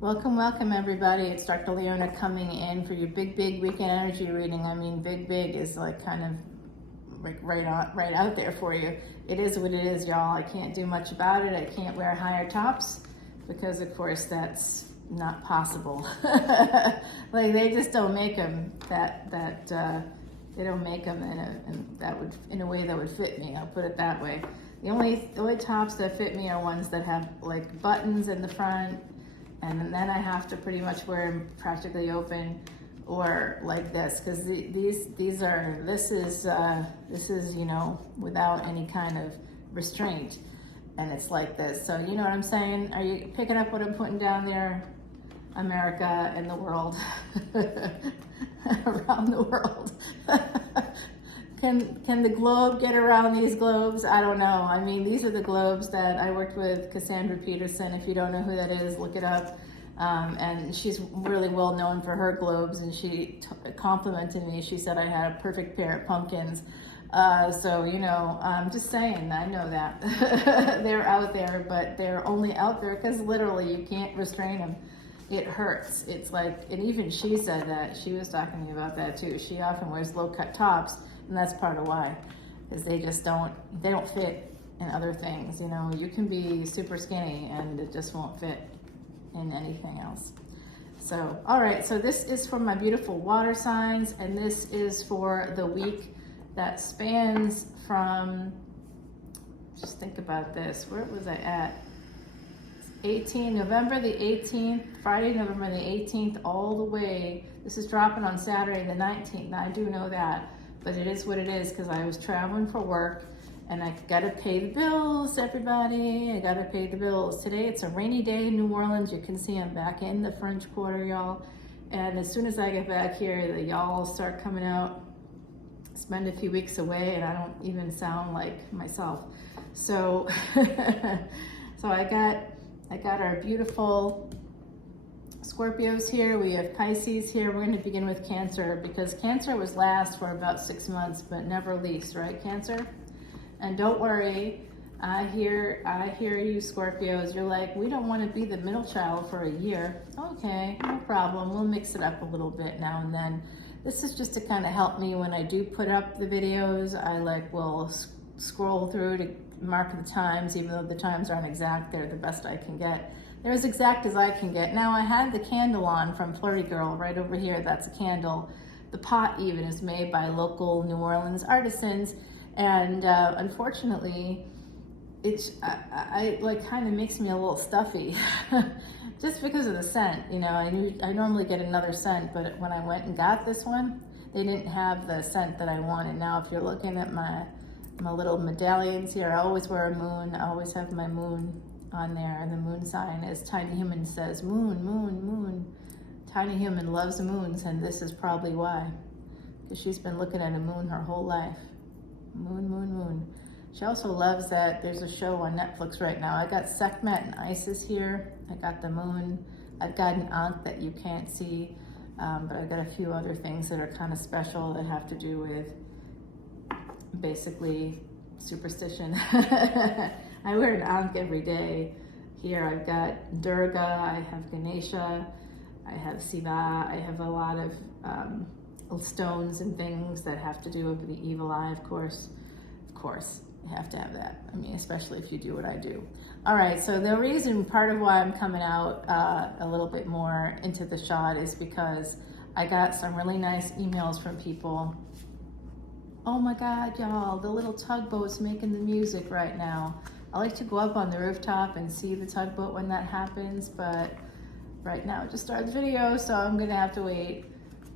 Welcome, welcome everybody. It's Dr. Leona coming in for your big weekend energy reading. I mean, big is like kind of like right out there for you. It is what it is, y'all. I can't do much about it. I can't wear higher tops because, of course, that's not possible. Like they just don't make them they don't make them in a way that would fit me. I'll put it that way. The only tops that fit me are ones that have like buttons in the front, and then I have to pretty much wear them practically open, or like this, because this is you know, without any kind of restraint, and it's like this. So you know what I'm saying? Are you picking up what I'm putting down there? America and the world, around the world. Can the globe get around these globes? I don't know. I mean, these are the globes that I worked with Cassandra Peterson. If you don't know who that is, look it up. And she's really well known for her globes, and she complimented me. She said I had a perfect pair of pumpkins. So, you know, I'm just saying, I know that. They're out there, but they're only out there because literally you can't restrain them. It hurts. It's like, and even she said that. She was talking to me about that too. She often wears low-cut tops, and that's part of why, is they don't fit in other things. You know, you can be super skinny and it just won't fit in anything else. So, all right, so this is for my beautiful water signs, and this is for the week that spans from, just think about this, where was I at? November the 18th, Friday, November the 18th, all the way. This is dropping on Saturday the 19th. Now, I do know that, but it is what it is because I was traveling for work and I gotta pay the bills, everybody. I gotta pay the bills. Today, it's a rainy day in New Orleans. You can see I'm back in the French Quarter, y'all. And as soon as I get back here, the y'all start coming out. Spend a few weeks away and I don't even sound like myself. So, so I got our beautiful Scorpios here. We have Pisces here. We're going to begin with Cancer because Cancer was last for about 6 months, but never least, right, Cancer? And don't worry, I hear you Scorpios. You're like, we don't want to be the middle child for a year. Okay, no problem. We'll mix it up a little bit now and then. This is just to kind of help me when I do put up the videos. I will scroll through to mark the times, even though the times aren't exact. They're the best I can get. They're as exact as I can get. Now, I had the candle on from Flirty Girl right over here. That's a candle. The pot even is made by local New Orleans artisans, and unfortunately, it's like kind of makes me a little stuffy, just because of the scent. You know, I normally get another scent, but when I went and got this one, they didn't have the scent that I wanted. Now, if you're looking at my little medallions here, I always wear a moon. I always have my moon on there, and the moon sign is Tiny Human says moon, moon, moon. Tiny Human loves moons, and this is probably why, because she's been looking at a moon her whole life. Moon, moon, moon. She also loves that there's a show on Netflix right now. I got Sekhmet and Isis here. I got the moon. I've got an Ankh that you can't see, but I've got a few other things that are kind of special that have to do with basically superstition. I wear an Ankh every day. Here I've got Durga, I have Ganesha, I have Siva, I have a lot of stones and things that have to do with the evil eye, of course. Of course, you have to have that. I mean, especially if you do what I do. All right, so the reason, part of why I'm coming out a little bit more into the shot is because I got some really nice emails from people. Oh my God, y'all, the little tugboat's making the music right now. I like to go up on the rooftop and see the tugboat when that happens, but right now it just started the video, so I'm gonna have to wait.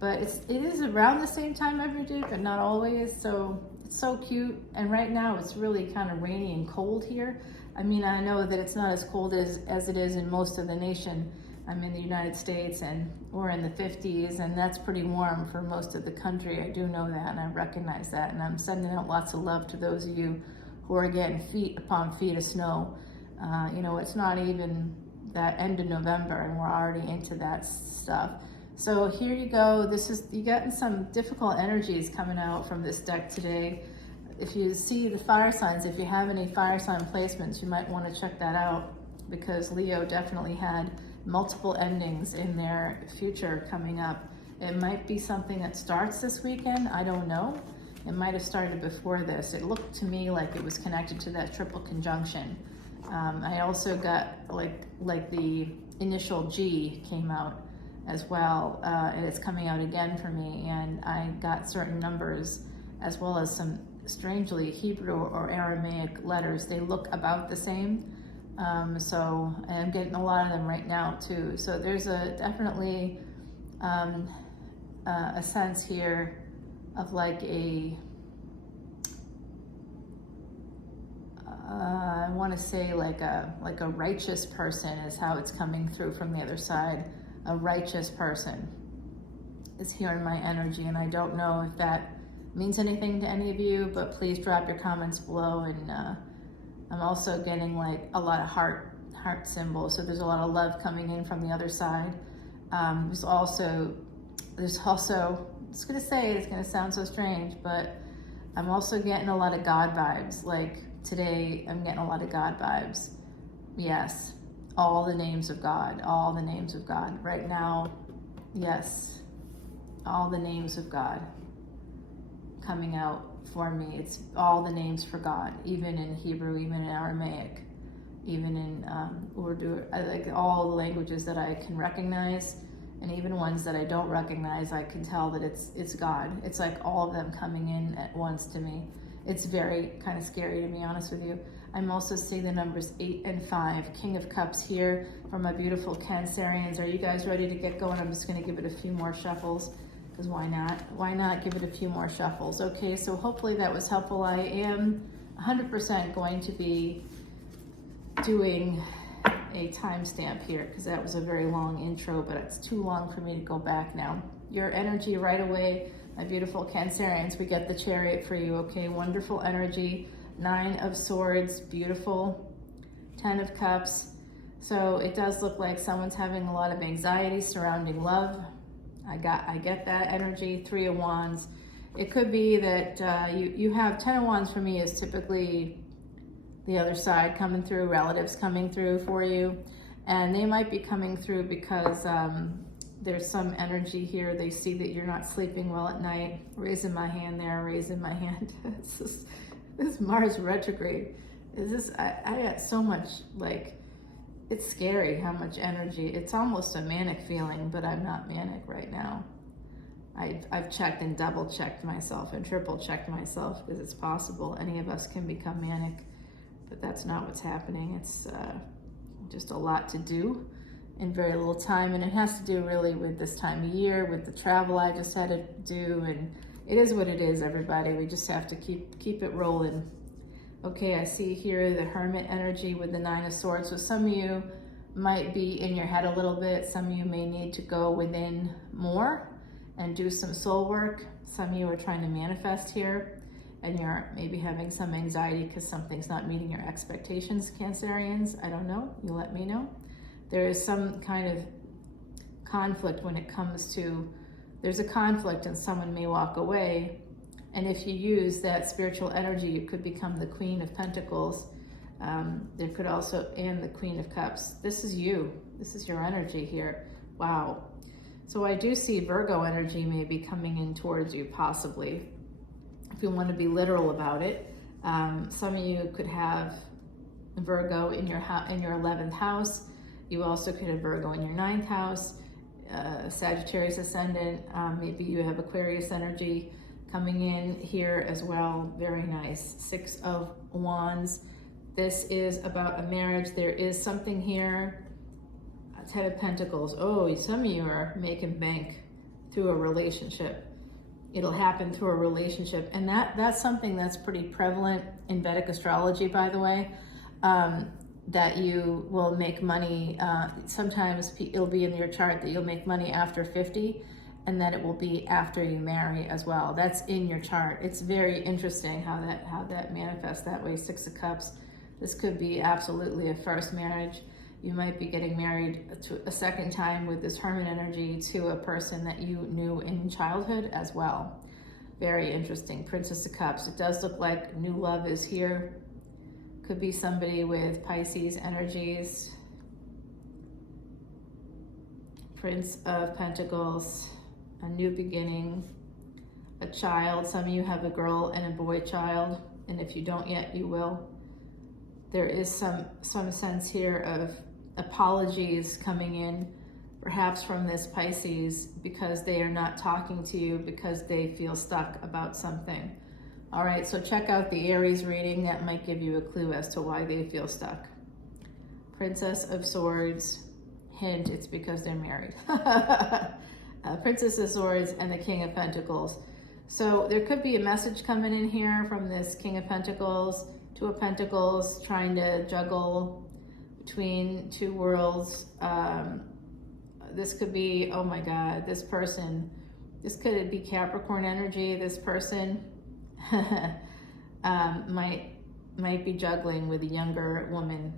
But it is around the same time every day, but not always, so it's so cute. And right now it's really kind of rainy and cold here. I mean, I know that it's not as cold as it is in most of the nation. I'm in the United States and we're in the 50s, and that's pretty warm for most of the country. I do know that, and I recognize that, and I'm sending out lots of love to those of you who are getting feet upon feet of snow. You know, it's not even that end of November and we're already into that stuff. So here you go. You're getting some difficult energies coming out from this deck today. If you see the fire signs, if you have any fire sign placements, you might want to check that out, because Leo definitely had multiple endings in their future coming up. It might be something that starts this weekend, I don't know. It might have started before this. It looked to me like it was connected to that triple conjunction. I also got like the initial G came out as well, and it's coming out again for me, and I got certain numbers as well as some strangely Hebrew or Aramaic letters. They look about the same, so I'm getting a lot of them right now too. So there's definitely a sense here of like I want to say like a righteous person is how it's coming through from the other side. A righteous person is here in my energy, and I don't know if that means anything to any of you, but please drop your comments below. And I'm also getting like a lot of heart symbols, so there's a lot of love coming in from the other side. There's also it's gonna sound so strange, but I'm also getting a lot of God vibes. Like today, I'm getting a lot of God vibes. Yes, all the names of God, all the names of God. Right now, yes, all the names of God coming out for me. It's all the names for God, even in Hebrew, even in Aramaic, even in Urdu. I like all the languages that I can recognize, and even ones that I don't recognize, I can tell that it's God. It's like all of them coming in at once to me. It's very kind of scary, to be honest with you. I'm also seeing the numbers 8 and 5, King of Cups here for my beautiful Cancerians. Are you guys ready to get going? I'm just going to give it a few more shuffles, because why not? Why not give it a few more shuffles? Okay, so hopefully that was helpful. I am 100% going to be doing a timestamp here, because that was a very long intro, but it's too long for me to go back now. Your energy right away, my beautiful Cancerians, we get the Chariot for you, okay? Wonderful energy. 9 of Swords, beautiful. 10 of Cups. So it does look like someone's having a lot of anxiety surrounding love. I get that energy. 3 of Wands. It could be that you have 10 of Wands for me is typically the other side coming through, relatives coming through for you. And they might be coming through because there's some energy here. They see that you're not sleeping well at night. Raising my hand there, raising my hand. This Mars retrograde. I got so much, like, it's scary how much energy. It's almost a manic feeling, but I'm not manic right now. I've checked and double checked myself and triple checked myself, because it's possible any of us can become manic, but that's not what's happening. It's just a lot to do in very little time, and it has to do really with this time of year, with the travel I just had to do, and it is what it is, everybody. We just have to keep it rolling. Okay, I see here the Hermit energy with the 9 of Swords. So some of you might be in your head a little bit. Some of you may need to go within more and do some soul work. Some of you are trying to manifest here, and you're maybe having some anxiety because something's not meeting your expectations, Cancerians. I don't know. You let me know. There is some kind of conflict when it comes to, there's a conflict and someone may walk away. And if you use that spiritual energy, you could become the Queen of Pentacles. There could also, and the Queen of Cups. This is you. This is your energy here. Wow. So I do see Virgo energy maybe coming in towards you, possibly, if you want to be literal about it. Some of you could have Virgo in your 11th house. You also could have Virgo in your 9th house, Sagittarius Ascendant. Maybe you have Aquarius energy coming in here as well. Very nice. 6 of Wands. This is about a marriage. There is something here. 10 of Pentacles. Oh, some of you are making bank through a relationship. It'll happen through a relationship. And that's something that's pretty prevalent in Vedic astrology, by the way, that you will make money. Sometimes it'll be in your chart that you'll make money after 50, and then it will be after you marry as well. That's in your chart. It's very interesting how that manifests that way. 6 of Cups. This could be absolutely a first marriage. You might be getting married to a second time with this Hermit energy to a person that you knew in childhood as well. Very interesting. Princess of Cups. It does look like new love is here. Could be somebody with Pisces energies. Prince of Pentacles, a new beginning, a child. Some of you have a girl and a boy child, and if you don't yet, you will. There is some sense here of apologies coming in, perhaps from this Pisces, because they are not talking to you because they feel stuck about something. All right, so check out the Aries reading. That might give you a clue as to why they feel stuck. Princess of Swords, hint, it's because they're married. Princess of Swords and the King of Pentacles. So there could be a message coming in here from this King of Pentacles, Two of Pentacles, trying to juggle between two worlds. This could be, oh my God, this person, this could be Capricorn energy. This person might be juggling with a younger woman,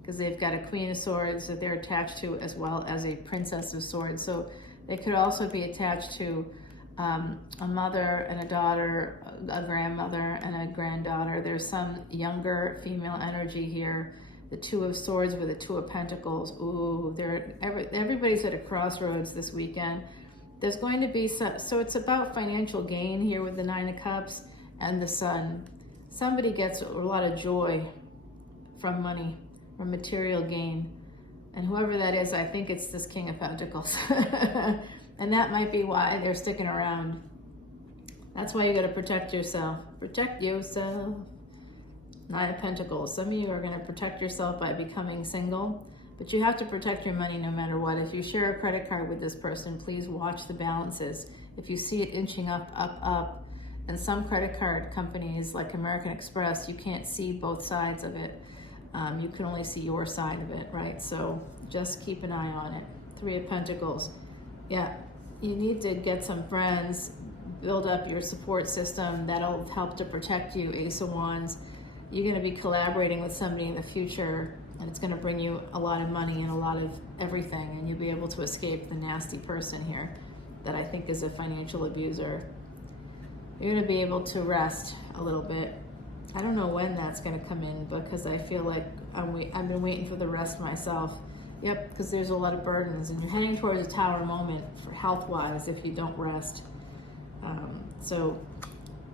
because they've got a Queen of Swords that they're attached to, as well as a Princess of Swords. So they could also be attached to a mother and a daughter, a grandmother and a granddaughter. There's some younger female energy here. The Two of Swords with the Two of Pentacles. Ooh, everybody's at a crossroads this weekend. There's going to be so it's about financial gain here with the Nine of Cups and the Sun. Somebody gets a lot of joy from money, from material gain. And whoever that is, I think it's this King of Pentacles. And that might be why they're sticking around. That's why you got to protect yourself. Protect yourself. Nine of Pentacles. Some of you are going to protect yourself by becoming single, but you have to protect your money no matter what. If you share a credit card with this person, please watch the balances. If you see it inching up, up, up, and some credit card companies like American Express, you can't see both sides of it. You can only see your side of it, right? So just keep an eye on it. Three of Pentacles. Yeah, you need to get some friends, build up your support system. That'll help to protect you. Ace of Wands. You're going to be collaborating with somebody in the future, and it's going to bring you a lot of money and a lot of everything, and you'll be able to escape the nasty person here that I think is a financial abuser. You're going to be able to rest a little bit. I don't know when that's going to come in, because I feel like I've been waiting for the rest myself. Yep, because there's a lot of burdens, and you're heading towards a tower moment for health-wise if you don't rest. So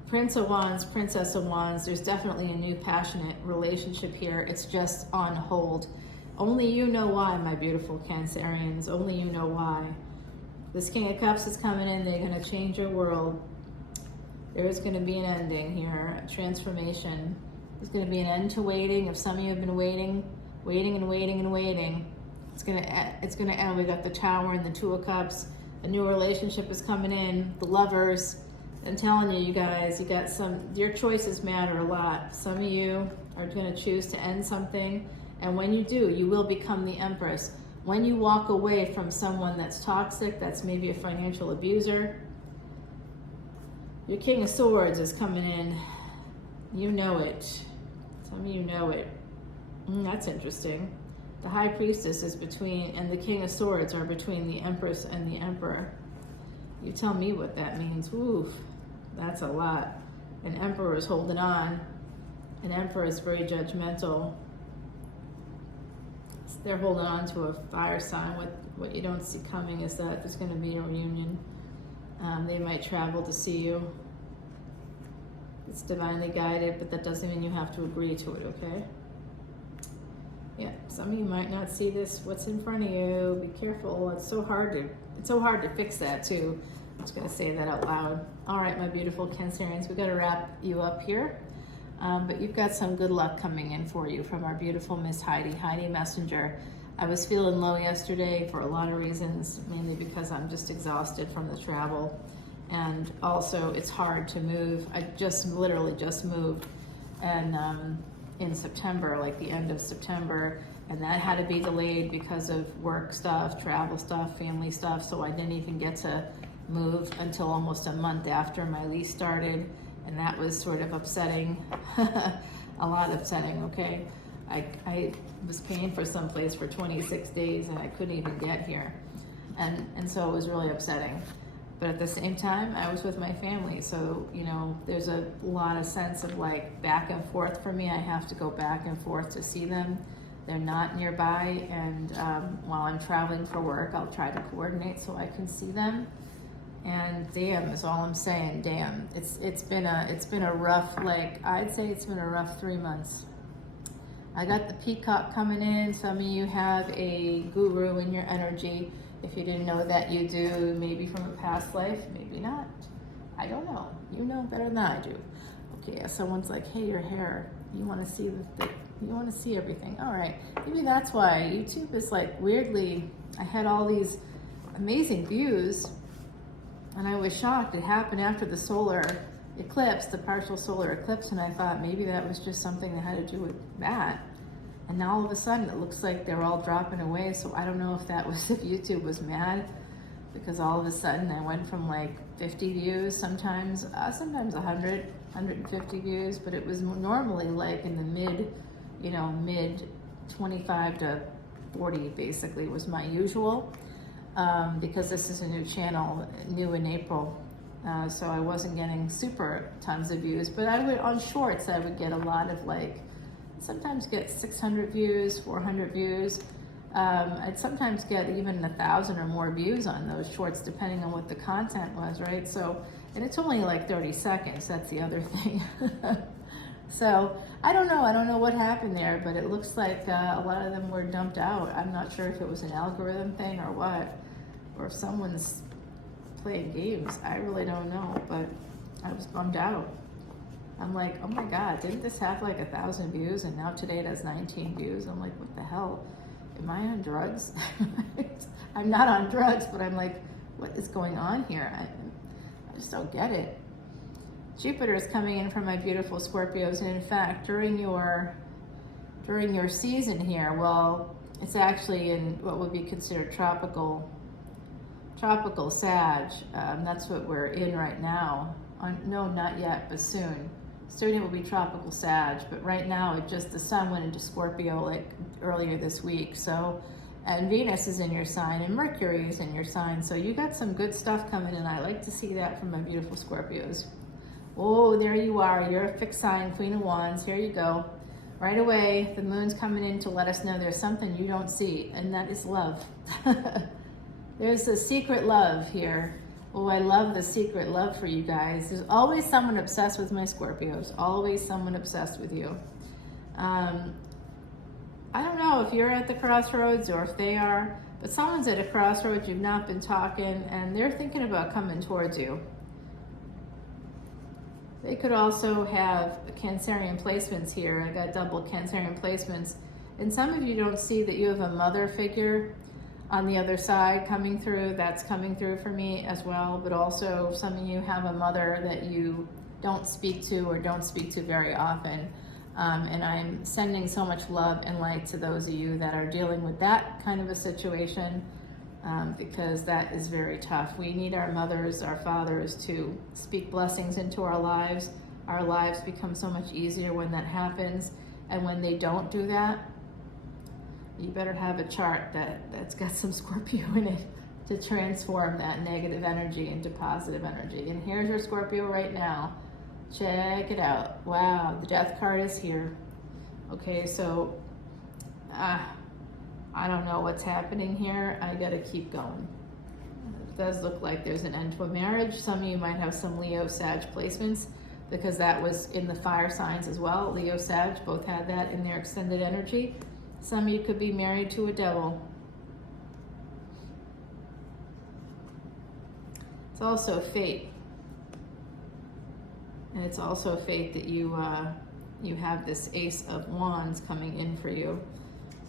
Prince of Wands, Princess of Wands, there's definitely a new passionate relationship here. It's just on hold. Only you know why, my beautiful Cancerians. Only you know why. This King of Cups is coming in. They're going to change your world. There is going to be an ending here, a transformation. There's going to be an end to waiting. If some of you have been waiting and waiting and waiting, it's going to end. We got the Tower and the Two of Cups. A new relationship is coming in. The Lovers. I'm telling you, you guys, you got your choices matter a lot. Some of you are going to choose to end something, and when you do, you will become the Empress. When you walk away from someone that's toxic, that's maybe a financial abuser, your King of Swords is coming in. You know it. Some of you know it. That's interesting. The High Priestess is between, and the King of Swords are between the Empress and the Emperor. You tell me what that means. Oof, that's a lot. An Emperor is holding on. An Emperor is very judgmental. They're holding on to a fire sign. What you don't see coming is that there's going to be a reunion. They might travel to see you. It's divinely guided, but that doesn't mean you have to agree to it, okay? Yeah, some of you might not see this, what's in front of you. Be careful. It's so hard to fix that too. I'm just going to say that out loud. All right, my beautiful Cancerians, we've got to wrap you up here. But you've got some good luck coming in for you from our beautiful Miss Heidi Messenger. I was feeling low yesterday for a lot of reasons, mainly because I'm just exhausted from the travel. And also, it's hard to move. I literally just moved, and in September, like the end of September, and that had to be delayed because of work stuff, travel stuff, family stuff, so I didn't even get to move until almost a month after my lease started, and that was sort of upsetting, a lot upsetting, okay? I was paying for someplace for 26 days and I couldn't even get here, and so it was really upsetting. But at the same time, I was with my family, so, you know, there's a lot of sense of like back and forth for me. I have to go back and forth to see them. They're not nearby, and while I'm traveling for work, I'll try to coordinate so I can see them. And damn is all I'm saying. Damn, it's been a rough, like, I'd say it's been a rough 3 months. I got the peacock coming in. Some of you have a guru in your energy. If you didn't know that, you do, maybe from a past life, maybe not. I don't know. You know better than I do. Okay, someone's like, hey, your hair, you want to see you want to see everything. All right, maybe that's why YouTube is like weirdly, I had all these amazing views and I was shocked. It happened after the solar eclipse, the partial solar eclipse, and I thought maybe that was just something that had to do with that. And now all of a sudden it looks like they're all dropping away. So I don't know if that was, if YouTube was mad, because all of a sudden I went from like 50 views, sometimes 100, 150 views, but it was normally like in the mid 25 to 40 basically was my usual, because this is a new channel, new in April. So I wasn't getting super tons of views, but I would, on shorts, I would get a lot of like, sometimes get 600 views, 400 views. I'd sometimes get even 1,000 or more views on those shorts, depending on what the content was, right? So, and it's only like 30 seconds, that's the other thing. So, I don't know what happened there, but it looks like a lot of them were dumped out. I'm not sure if it was an algorithm thing or what, or if someone's playing games. I really don't know, but I was bummed out. I'm like, oh my God, didn't this have like 1,000 views and now today it has 19 views? I'm like, what the hell? Am I on drugs? I'm not on drugs, but I'm like, what is going on here? I just don't get it. Jupiter is coming in from my beautiful Scorpios, and in fact, during your season here, well, it's actually in what would be considered tropical Sag. That's what we're in right now. No, not yet, but soon. Soon it will be tropical Sag, but right now the sun went into Scorpio like earlier this week. So, and Venus is in your sign and Mercury is in your sign. So you got some good stuff coming in. I like to see that from my beautiful Scorpios. Oh, there you are. You're a fixed sign, Queen of Wands. Here you go. Right away, the moon's coming in to let us know there's something you don't see, and that is love. There's a secret love here. Oh, I love the secret love for you guys. There's always someone obsessed with my Scorpios. Always someone obsessed with you. I don't know if you're at the crossroads or if they are, but someone's at a crossroads, you've not been talking, and they're thinking about coming towards you. They could also have Cancerian placements here. I got double Cancerian placements. And some of you don't see that you have a mother figure on the other side coming through. That's coming through for me as well. But also some of you have a mother that you don't speak to or don't speak to very often. And I'm sending so much love and light to those of you that are dealing with that kind of a situation, because that is very tough. We need our mothers, our fathers to speak blessings into our lives. Our lives become so much easier when that happens. And when they don't do that, you better have a chart that's got some Scorpio in it to transform that negative energy into positive energy. And here's your Scorpio right now. Check it out. Wow, the Death card is here. Okay, so I don't know what's happening here. I gotta keep going. It does look like there's an end to a marriage. Some of you might have some Leo Sag placements because that was in the fire signs as well. Leo Sag both had that in their extended energy. Some of you could be married to a devil. It's also fate. And it's also fate that you have this Ace of Wands coming in for you.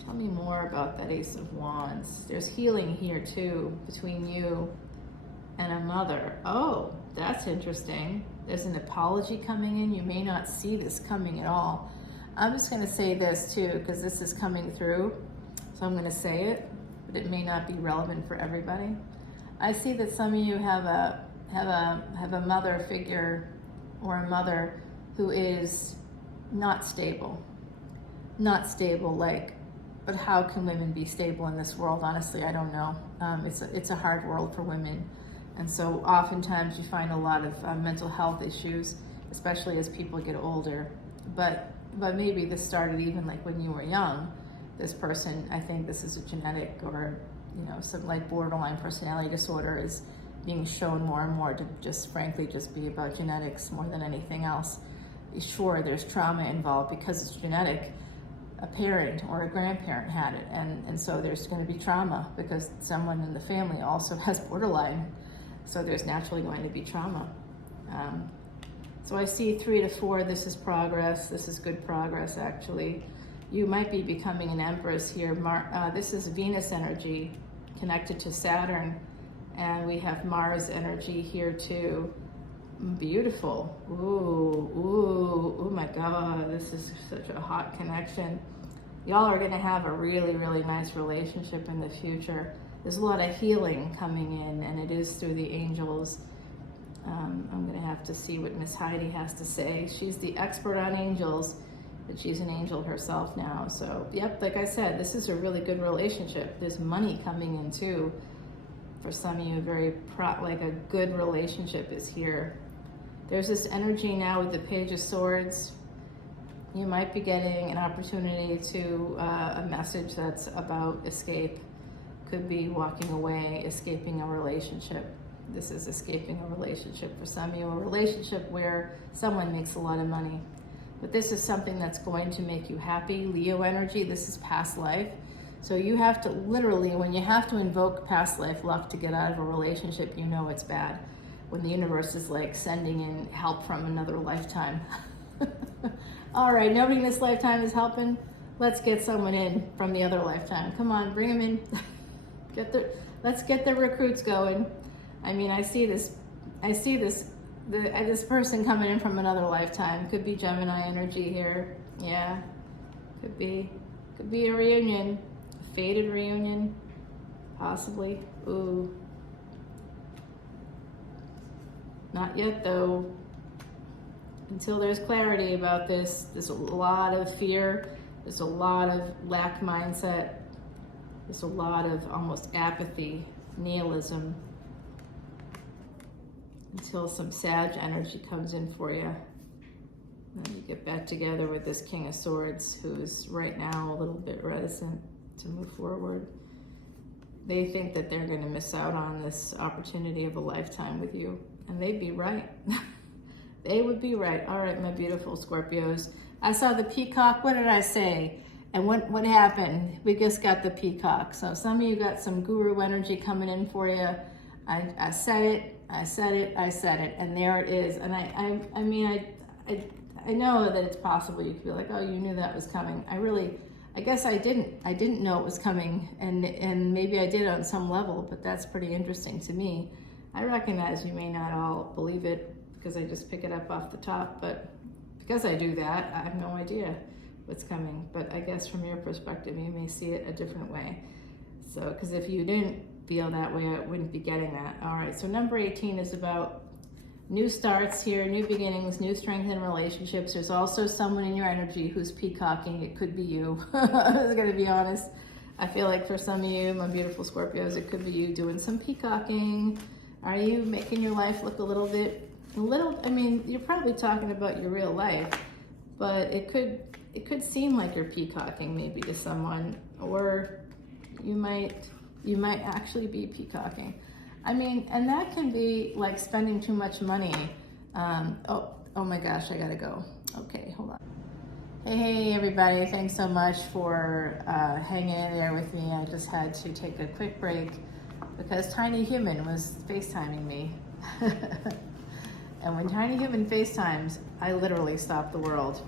Tell me more about that Ace of Wands. There's healing here too between you and a mother. Oh, that's interesting. There's an apology coming in. You may not see this coming at all. I'm just going to say this too, because this is coming through. So I'm going to say it, but it may not be relevant for everybody. I see that some of you have a mother figure or a mother who is not stable. Not stable, like, but how can women be stable in this world? Honestly, I don't know. It's a hard world for women. And so oftentimes you find a lot of mental health issues, especially as people get older. But maybe this started even like when you were young, this person, I think this is a genetic or, you know, some like borderline personality disorder is being shown more and more to just frankly just be about genetics more than anything else. Sure, there's trauma involved because it's genetic. A parent or a grandparent had it, and so there's going to be trauma because someone in the family also has borderline, so there's naturally going to be trauma. So I see 3 to 4, this is progress, this is good progress actually. You might be becoming an empress here. This is Venus energy connected to Saturn, and we have Mars energy here too. Beautiful. Ooh, oh my God, this is such a hot connection. Y'all are gonna have a really, really nice relationship in the future. There's a lot of healing coming in, and it is through the angels. I'm gonna have to see what Miss Heidi has to say. She's the expert on angels, but she's an angel herself now. So, yep, like I said, this is a really good relationship. There's money coming in too. For some of you, like a good relationship is here. There's this energy now with the Page of Swords. You might be getting an opportunity to a message that's about escape. Could be walking away, escaping a relationship. This is escaping a relationship for some of you, a relationship where someone makes a lot of money. But this is something that's going to make you happy. Leo energy, this is past life. So you have to literally, when you have to invoke past life luck to get out of a relationship, you know it's bad. When the universe is like sending in help from another lifetime. All right, nobody in this lifetime is helping. Let's get someone in from the other lifetime. Come on, bring them in. Let's get the recruits going. I mean, I see this person coming in from another lifetime. Could be Gemini energy here. Yeah, could be a reunion, a fated reunion, possibly. Ooh. Not yet though. Until there's clarity about this, there's a lot of fear, there's a lot of lack mindset, there's a lot of almost apathy, nihilism, until some Sag energy comes in for you. Then you get back together with this King of Swords, who's right now a little bit reticent to move forward. They think that they're going to miss out on this opportunity of a lifetime with you, and they'd be right. They would be right. All right, my beautiful Scorpios. I saw the peacock. What did I say? And what happened? We just got the peacock. So some of you got some guru energy coming in for you. I said it. And there it is. And I mean, I know that it's possible you could be like, oh, you knew that was coming. I guess I didn't know it was coming. And maybe I did on some level, but that's pretty interesting to me. I recognize you may not all believe it, because I just pick it up off the top, but because I do that, I have no idea what's coming. But I guess from your perspective, you may see it a different way. So, because if you didn't feel that way, I wouldn't be getting that. All right, so number 18 is about new starts here, new beginnings, new strength in relationships. There's also someone in your energy who's peacocking. It could be you. I'm gonna be honest. I feel like for some of you, my beautiful Scorpios, it could be you doing some peacocking. Are you making your life look a little, I mean, you're probably talking about your real life, but it could seem like you're peacocking maybe to someone, or you might actually be peacocking. I mean, and that can be like spending too much money. Oh my gosh, I gotta go. Okay, hold on. Hey everybody, thanks so much for hanging in there with me. I just had to take a quick break because Tiny Human was FaceTiming me. And when Tiny Human FaceTimes, I literally stop the world.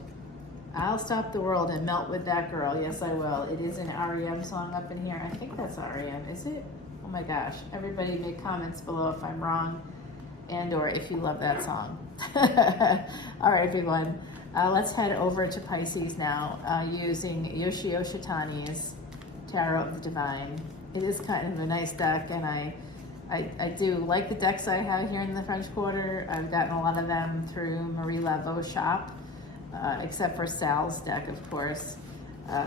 I'll stop the world and melt with that girl. Yes, I will. It is an REM song up in here. I think that's REM, is it? Oh my gosh. Everybody make comments below if I'm wrong and or if you love that song. All right, everyone. Let's head over to Pisces now using Yoshio Shitani's Tarot of the Divine. It is kind of a nice deck, and I do like the decks I have here in the French Quarter. I've gotten a lot of them through Marie Laveau's shop, except for Sal's deck, of course.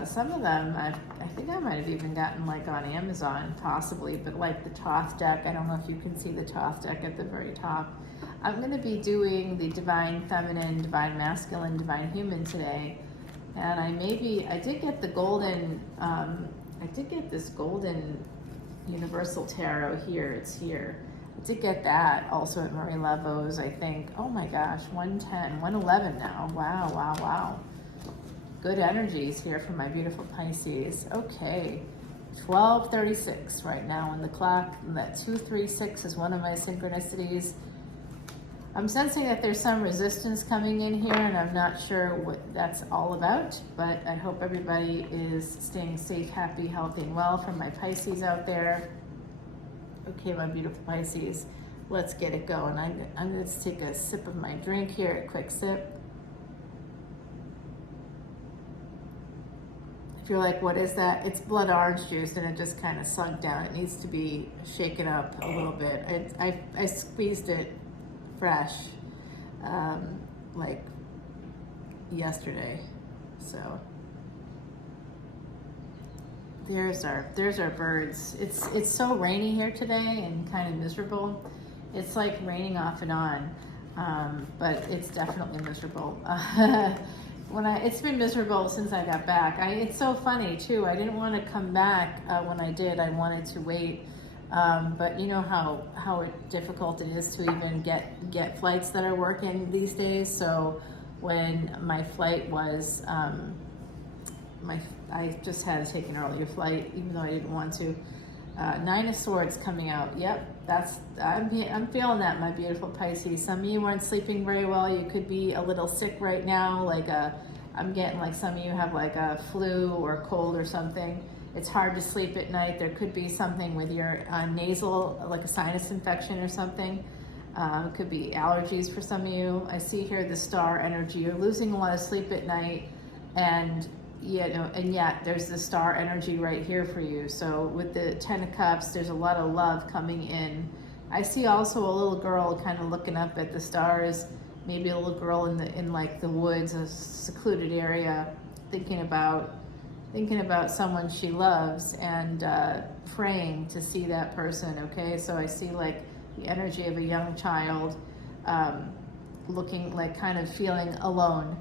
Some of them, I think I might have even gotten like on Amazon, possibly, but like the Thoth deck, I don't know if you can see the Thoth deck at the very top. I'm going to be doing the Divine Feminine, Divine Masculine, Divine Human today, And I did get the golden, I did get this golden Universal Tarot here. It's here. I did get that also at Marie Laveau's, I think. Oh my gosh, 110, 111 now. Wow, wow, wow. Good energies here for my beautiful Pisces. Okay, 12:36 right now on the clock. And that 236 is one of my synchronicities. I'm sensing that there's some resistance coming in here, and I'm not sure what that's all about, but I hope everybody is staying safe, happy, healthy, and well from my Pisces out there. Okay, my beautiful Pisces, let's get it going. I'm going to take a sip of my drink here, a quick sip. If you're like, what is that? It's blood orange juice, and it just kind of sunk down. It needs to be shaken up a little bit. I squeezed it fresh, like yesterday. So there's our birds. It's so rainy here today and kind of miserable. It's like raining off and on, but it's definitely miserable. It's been miserable since I got back. It's so funny too. I didn't want to come back when I did. I wanted to wait. But you know how difficult it is to even get flights that are working these days. So when my flight was, I just had to take an earlier flight, even though I didn't want to. Nine of Swords coming out. Yep, I'm feeling that, my beautiful Pisces. Some of you aren't sleeping very well. You could be a little sick right now. I'm getting like some of you have like a flu or cold or something. It's hard to sleep at night. There could be something with your nasal, like a sinus infection or something. It could be allergies for some of you. I see here the star energy. You're losing a lot of sleep at night, and yet there's the star energy right here for you. So with the Ten of Cups, there's a lot of love coming in. I see also a little girl kind of looking up at the stars. Maybe a little girl in like the woods, a secluded area, thinking about someone she loves and praying to see that person. Okay, so I see like the energy of a young child looking like kind of feeling alone,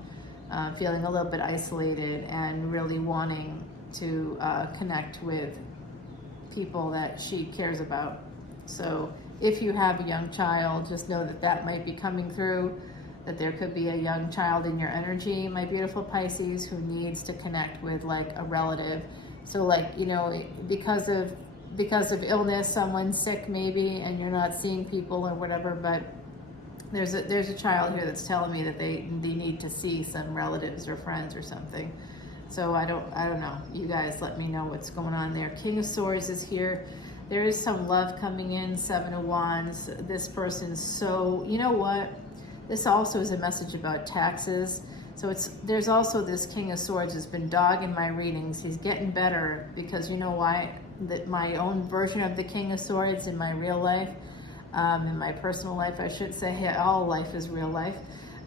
feeling a little bit isolated, and really wanting to connect with people that she cares about. So if you have a young child, just know that might be coming through, that there could be a young child in your energy, my beautiful Pisces, who needs to connect with like a relative. So like, because of illness, someone's sick maybe, and you're not seeing people or whatever, but there's a child here that's telling me that they need to see some relatives or friends or something. So I don't know. You guys let me know what's going on there. King of Swords is here. There is some love coming in. Seven of Wands. This person's so, you know what? This also is a message about taxes. So there's also this King of Swords has been dogging my readings. He's getting better because you know why? That my own version of the King of Swords in my real life, in my personal life, I should say, all life is real life.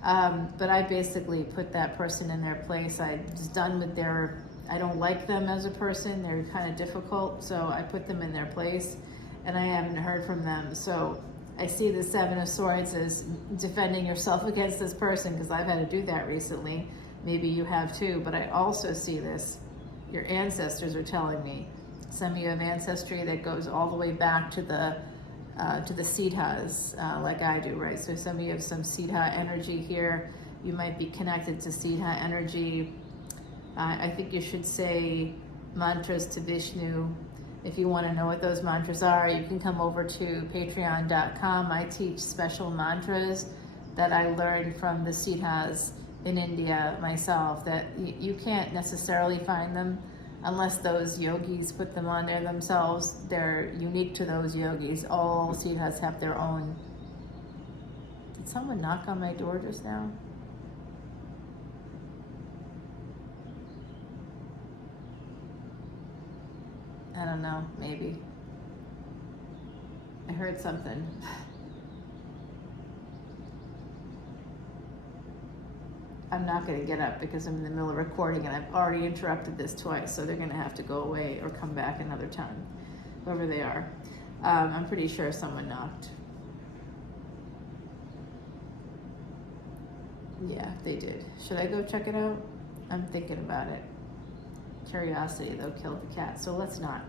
But I basically put that person in their place. I was done with I don't like them as a person. They're kind of difficult. So I put them in their place, and I haven't heard from them. So I see the Seven of Swords as defending yourself against this person, because I've had to do that recently. Maybe you have too, but I also see this. Your ancestors are telling me. Some of you have ancestry that goes all the way back to the Siddhas, like I do, right? So some of you have some Siddha energy here. You might be connected to Siddha energy. I think you should say mantras to Vishnu. If you want to know what those mantras are, you can come over to patreon.com. I teach special mantras that I learned from the Siddhas in India myself, that you can't necessarily find them unless those yogis put them on there themselves. They're unique to those yogis. All Siddhas have their own. Did someone knock on my door just now? I don't know, maybe. I heard something. I'm not going to get up because I'm in the middle of recording, and I've already interrupted this twice, so they're going to have to go away or come back another time, whoever they are. I'm pretty sure someone knocked. Yeah, they did. Should I go check it out? I'm thinking about it. Curiosity, though, killed the cat, so let's not.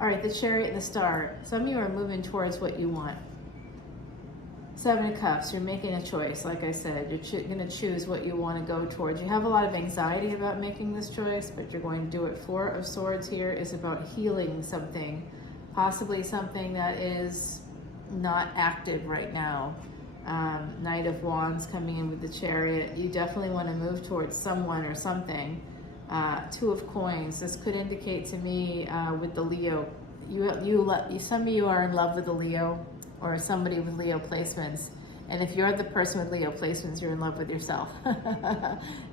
All right, the Chariot and the Star. Some of you are moving towards what you want. Seven of Cups, you're making a choice. Like I said, you're going to choose what you want to go towards. You have a lot of anxiety about making this choice, but you're going to do it. Four of Swords here is about healing something, possibly something that is not active right now. Knight of Wands coming in with the Chariot. You definitely want to move towards someone or something. Two of Coins. This could indicate to me with the Leo. Some of you are in love with the Leo, or somebody with Leo placements. And if you're the person with Leo placements, you're in love with yourself.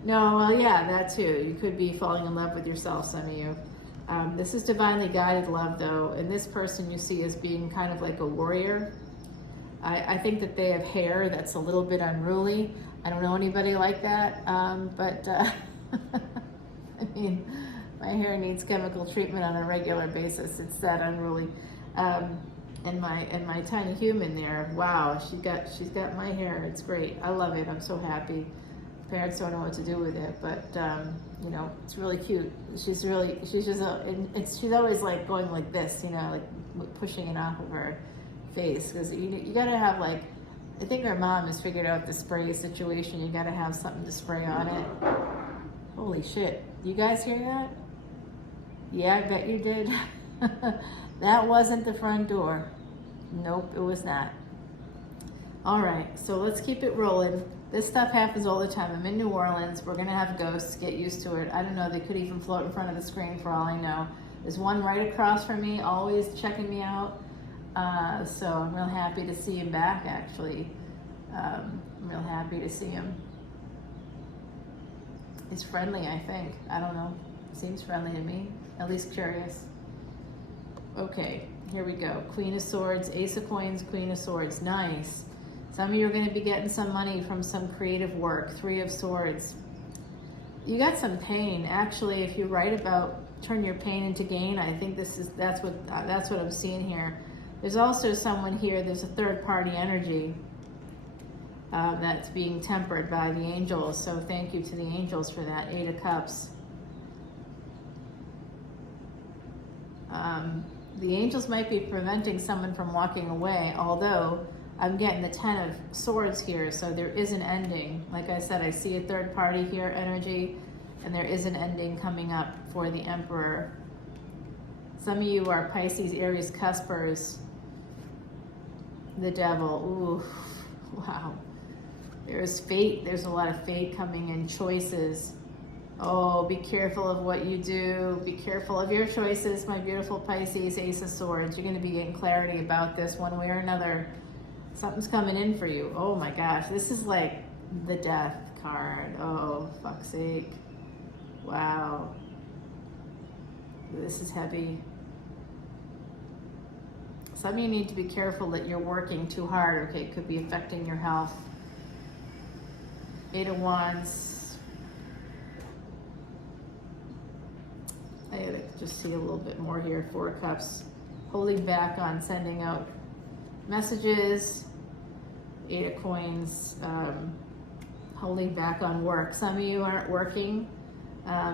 No, well, yeah, that too. You could be falling in love with yourself, some of you. This is divinely guided love, though, and this person you see as being kind of like a warrior. I think that they have hair that's a little bit unruly. I don't know anybody like that, but I mean, my hair needs chemical treatment on a regular basis. It's that unruly. And my tiny human there, wow, she's got my hair. It's great. I love it. I'm so happy. Parents don't know what to do with it, but you know, it's really cute. She's always like going like this, you know, like pushing it off of her face, because you gotta have, like, I think her mom has figured out the spray situation. You gotta have something to spray on it. Holy shit! You guys hear that? Yeah, I bet you did. That wasn't the front door. Nope, it was not. All right, so let's keep it rolling. This stuff happens all the time. I'm in New Orleans. We're gonna have ghosts. Get used to it. I don't know. They could even float in front of the screen for all I know. There's one right across from me, always checking me out. So I'm real happy to see him back, actually. I'm real happy to see him. He's friendly, I think. I don't know. Seems friendly to me. At least curious. Okay, here we go. Queen of Swords, Ace of Coins, Queen of Swords. Nice. Some of you are going to be getting some money from some creative work. Three of Swords. You got some pain. Actually, if you write about turn your pain into gain, I think that's what I'm seeing here. There's also someone here, there's a third party energy that's being tempered by the angels. So thank you to the angels for that. Eight of Cups. The angels might be preventing someone from walking away, although I'm getting the Ten of Swords here, so there is an ending. Like I said, I see a third party here energy, and there is an ending coming up for the Emperor. Some of you are Pisces, Aries, Cuspers. The Devil. Ooh, wow. There's fate. There's a lot of fate coming in. Choices. Oh, be careful of what you do. Be careful of your choices, my beautiful Pisces, Ace of Swords. You're going to be getting clarity about this one way or another. Something's coming in for you. Oh my gosh, this is like the Death card. Oh, fuck's sake. Wow. This is heavy. Some of you need to be careful that you're working too hard, okay? It could be affecting your health. Eight of Wands. I gotta just see a little bit more here. Four of Cups. Holding back on sending out messages. Eight of Coins. Holding back on work. Some of you aren't working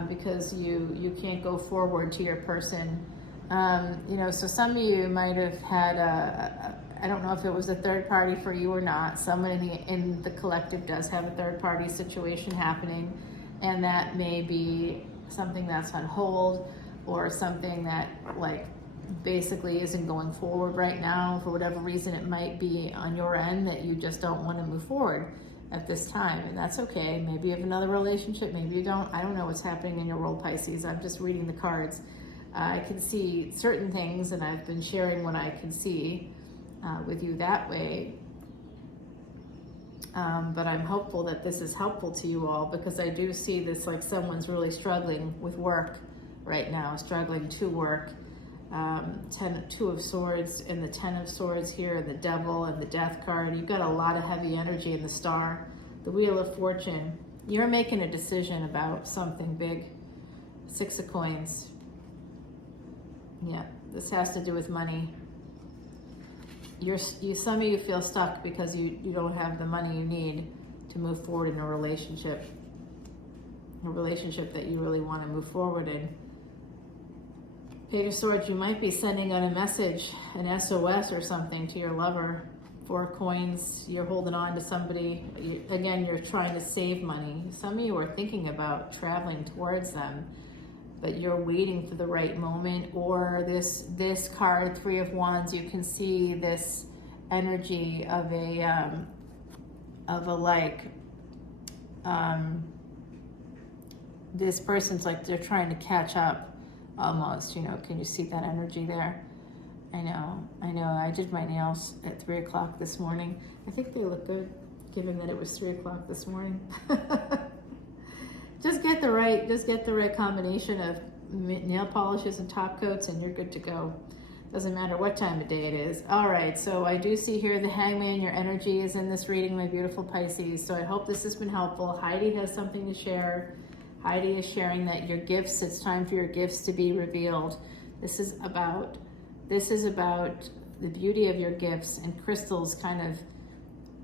because you can't go forward to your person. You know, so some of you might have had I don't know if it was a third party for you or not. Someone in the collective does have a third party situation happening, and that may be something that's on hold, or something that, like, basically isn't going forward right now. For whatever reason, it might be on your end that you just don't want to move forward at this time, and that's okay. Maybe you have another relationship, maybe you don't. I don't know what's happening in your world, Pisces. I'm just reading the cards. I can see certain things, and I've been sharing what I can see with you that way. But I'm hopeful that this is helpful to you all, because I do see this like someone's really struggling with work right now, struggling to work. Two of Swords and the Ten of Swords here, and the Devil and the Death card. You've got a lot of heavy energy in the Star. The Wheel of Fortune. You're making a decision about something big. Six of Coins. Yeah, this has to do with money. Some of you feel stuck because you don't have the money you need to move forward in a relationship. a relationship that you really want to move forward in. Page of Swords, you might be sending out a message, an SOS or something to your lover. 4 coins, you're holding on to somebody. Again, you're trying to save money. Some of you are thinking about traveling towards them, but you're waiting for the right moment. Or this card, 3 of Wands, you can see this energy of a this person's like they're trying to catch up almost, you know. Can you see that energy there? I know. I did my nails at 3 o'clock this morning. I think they look good, given that it was 3 o'clock this morning. Just get the right combination of nail polishes and top coats, and you're good to go. Doesn't matter what time of day it is. All right, so I do see here the Hangman. Your energy is in this reading, my beautiful Pisces. So I hope this has been helpful. Heidi has something to share. Heidi is sharing that your gifts, it's time for your gifts to be revealed. This is about the beauty of your gifts, and crystals, kind of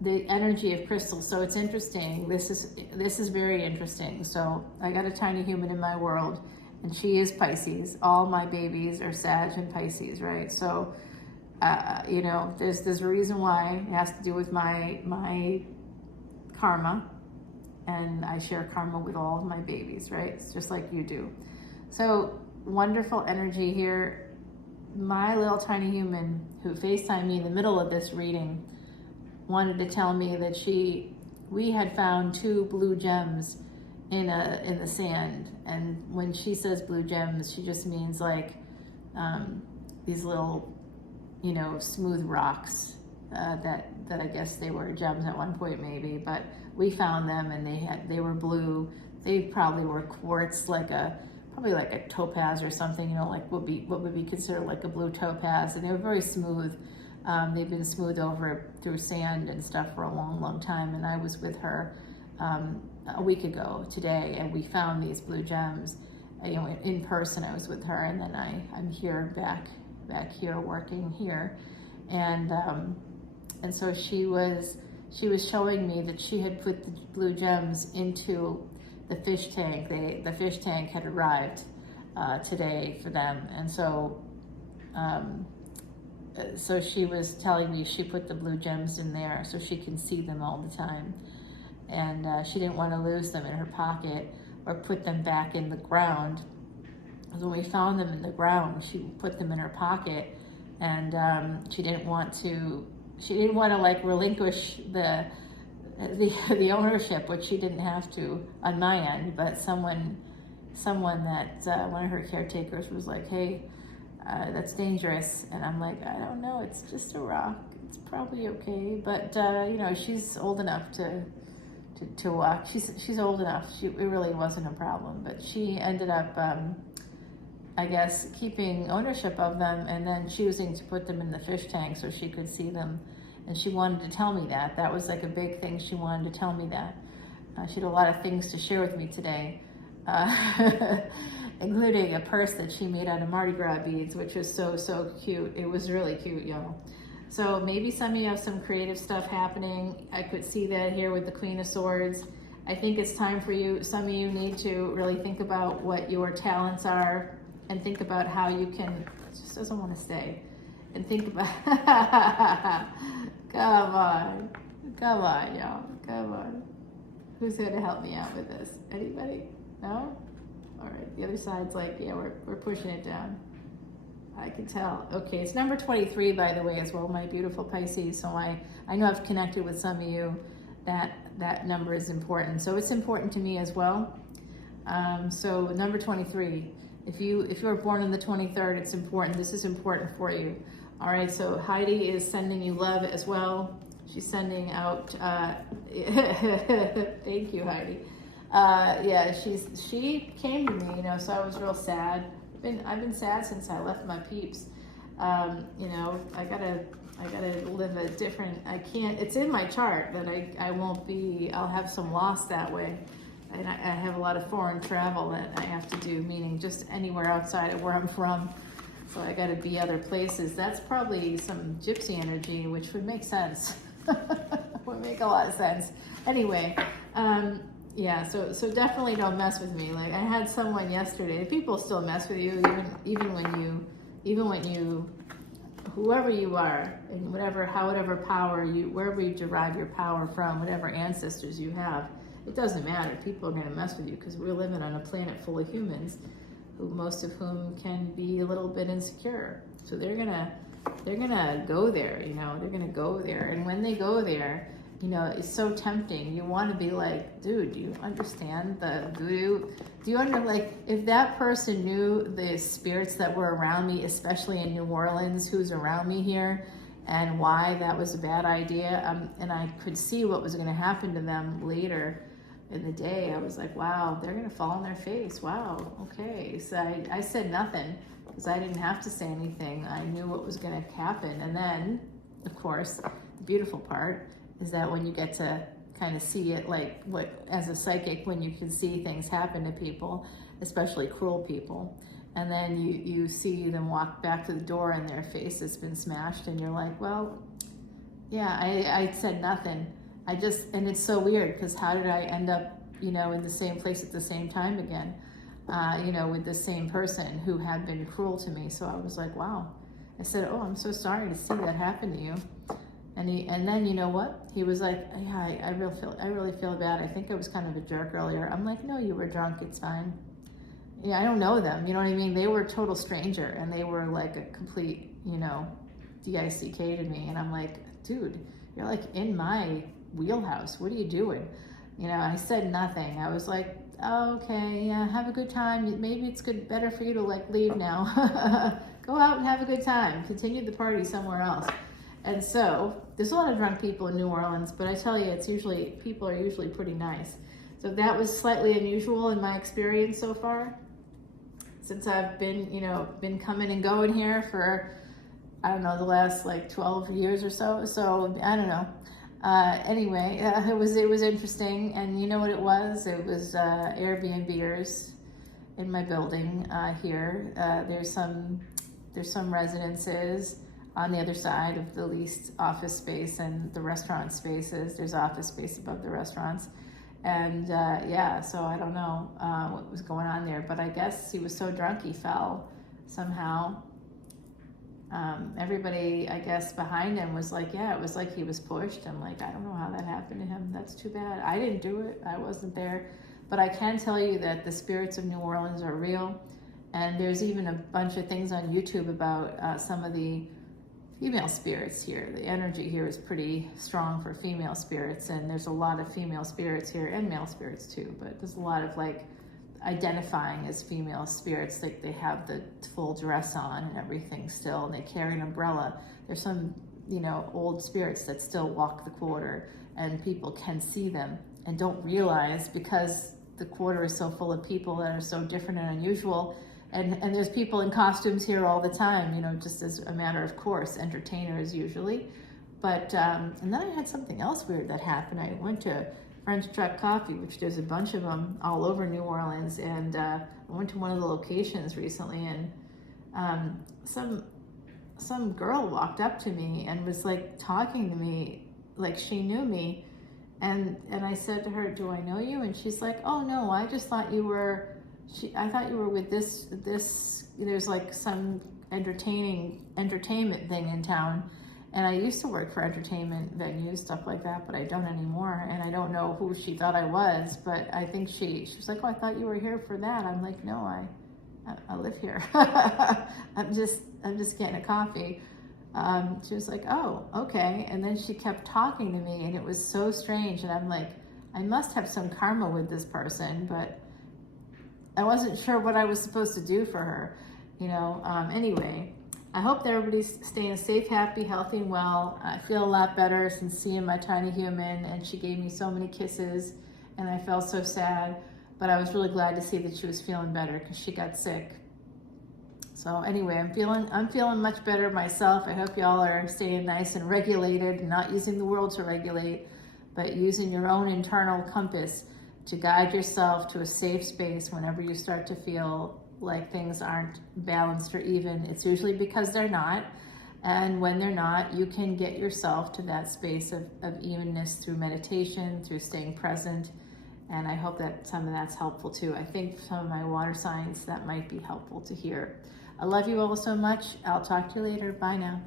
the energy of crystals. So it's interesting. This is very interesting. So I got a tiny human in my world, and she is Pisces. All my babies are Sag and Pisces, right? So you know, there's a reason why. It has to do with my karma, and I share karma with all of my babies, right? It's just like you do. So wonderful energy here. My little tiny human who FaceTimed me in the middle of this reading wanted to tell me that we had found 2 blue gems in the sand. And when she says blue gems, she just means like these little, you know, smooth rocks that I guess they were gems at one point maybe, but we found them and they were blue. They probably were quartz, probably like a topaz or something, you know, like what would be considered like a blue topaz, and they were very smooth. They've been smoothed over through sand and stuff for a long, long time. And I was with her a week ago today, and we found these blue gems. You know, in person, I was with her, and then I'm here back here working here, and so she was showing me that she had put the blue gems into the fish tank. The fish tank had arrived today for them, and so she was telling me she put the blue gems in there so she can see them all the time, and she didn't want to lose them in her pocket or put them back in the ground. Because when we found them in the ground, she put them in her pocket, and she didn't want to like relinquish the ownership, which she didn't have to on my end, but someone that one of her caretakers was like, hey, that's dangerous. And I'm like, I don't know, it's just a rock, it's probably okay. But you know, she's old enough to walk. She's old enough. It really wasn't a problem, but she ended up I guess keeping ownership of them and then choosing to put them in the fish tank so she could see them. And she wanted to tell me that. That was like a big thing. She wanted to tell me that. She had a lot of things to share with me today, including a purse that she made out of Mardi Gras beads, which was so cute. It was really cute, y'all. So maybe some of you have some creative stuff happening. I could see that here with the Queen of Swords. I think it's time for you. Some of you need to really think about what your talents are and think about how you can, it just doesn't want to stay. And think about, come on, y'all, come on. Who's here to help me out with this? Anybody? No? All right, the other side's like, yeah, we're pushing it down. I can tell. Okay, it's number 23, by the way, as well, my beautiful Pisces. So I know I've connected with some of you that number is important. So it's important to me as well. So number 23, if you were born on the 23rd, it's important. This is important for you. All right, so Heidi is sending you love as well. She's sending out, thank you, Heidi. Yeah, she came to me, you know, so I was real sad. I've been sad since I left my peeps. You know, I gotta live a different, I can't, it's in my chart that I won't be, I'll have some loss that way. And I have a lot of foreign travel that I have to do, meaning just anywhere outside of where I'm from. So I gotta be other places. That's probably some gypsy energy, which would make sense. Would make a lot of sense. Anyway, Yeah, so definitely don't mess with me. Like I had someone yesterday. People still mess with you, even when you, whoever you are, and whatever power you, wherever you derive your power from, whatever ancestors you have, it doesn't matter. People are going to mess with you because we're living on a planet full of humans, who most of whom can be a little bit insecure. So they're gonna go there. They're gonna go there, and when they go there, it's so tempting. You want to be like, dude, do you understand the voodoo? Do you like, if that person knew the spirits that were around me, especially in New Orleans, who's around me here, and why that was a bad idea, and I could see what was going to happen to them later in the day, I was like, wow, they're going to fall on their face. Wow, okay. So I said nothing because I didn't have to say anything. I knew what was going to happen. And then, of course, the beautiful part is that when you get to kind of see it, like as a psychic, when you can see things happen to people, especially cruel people, and then you see them walk back to the door and their face has been smashed, and you're like, well, yeah, I said nothing. And it's so weird because how did I end up, in the same place at the same time again, with the same person who had been cruel to me. So I was like, wow. I said, oh, I'm so sorry to see that happen to you. And then you know what? He was like, yeah, I really feel bad. I think I was kind of a jerk earlier. I'm like, no, you were drunk. It's fine. Yeah, I don't know them. You know what I mean? They were a total stranger, and they were like a complete, DICK to me. And I'm like, dude, you're like in my wheelhouse. What are you doing? I said nothing. I was like, oh, okay, yeah, have a good time. Maybe it's better for you to like leave now. Go out and have a good time. Continue the party somewhere else. And so there's a lot of drunk people in New Orleans, but I tell you, people are usually pretty nice. So that was slightly unusual in my experience so far, since I've been coming and going here for, I don't know, the last like 12 years or so. So I don't know. Anyway, it was interesting, and you know what it was? It was Airbnbers in my building here. There's some residences on the other side of the leased office space and the restaurant spaces. There's office space above the restaurants. And so I don't know what was going on there, but I guess he was so drunk he fell somehow. Everybody, I guess, behind him was like, yeah, it was like he was pushed. I'm like, I don't know how that happened to him. That's too bad. I didn't do it. I wasn't there. But I can tell you that the spirits of New Orleans are real. And there's even a bunch of things on YouTube about some of the female spirits here. The energy here is pretty strong for female spirits, and there's a lot of female spirits here and male spirits too, but there's a lot of like identifying as female spirits. Like they have the full dress on and everything still, and they carry an umbrella. There's some old spirits that still walk the quarter, and people can see them and don't realize, because the quarter is so full of people that are so different and unusual. And there's people in costumes here all the time, just as a matter of course, entertainers usually. But, and then I had something else weird that happened. I went to French Truck Coffee, which there's a bunch of them all over New Orleans. And I went to one of the locations recently, and some girl walked up to me and was like talking to me like she knew me. And I said to her, do I know you? And she's like, oh no, I just thought you were... I thought you were with this, there's like some entertainment thing in town. And I used to work for entertainment venues, stuff like that, but I don't anymore. And I don't know who she thought I was, but I think she was like, oh, I thought you were here for that. I'm like, no, I live here. I'm just getting a coffee. She was like, oh, okay. And then she kept talking to me, and it was so strange. And I'm like, I must have some karma with this person, but I wasn't sure what I was supposed to do for her, Anyway, I hope that everybody's staying safe, happy, healthy, and well. I feel a lot better since seeing my tiny human, and she gave me so many kisses, and I felt so sad. But I was really glad to see that she was feeling better because she got sick. So anyway, I'm feeling much better myself. I hope y'all are staying nice and regulated, and not using the world to regulate, but using your own internal compass to guide yourself to a safe space whenever you start to feel like things aren't balanced or even. It's usually because they're not. And when they're not, you can get yourself to that space of evenness through meditation, through staying present, And I hope that some of that's helpful too. I think some of my water signs, that might be helpful to hear. I love you all so much. I'll talk to you later. Bye now.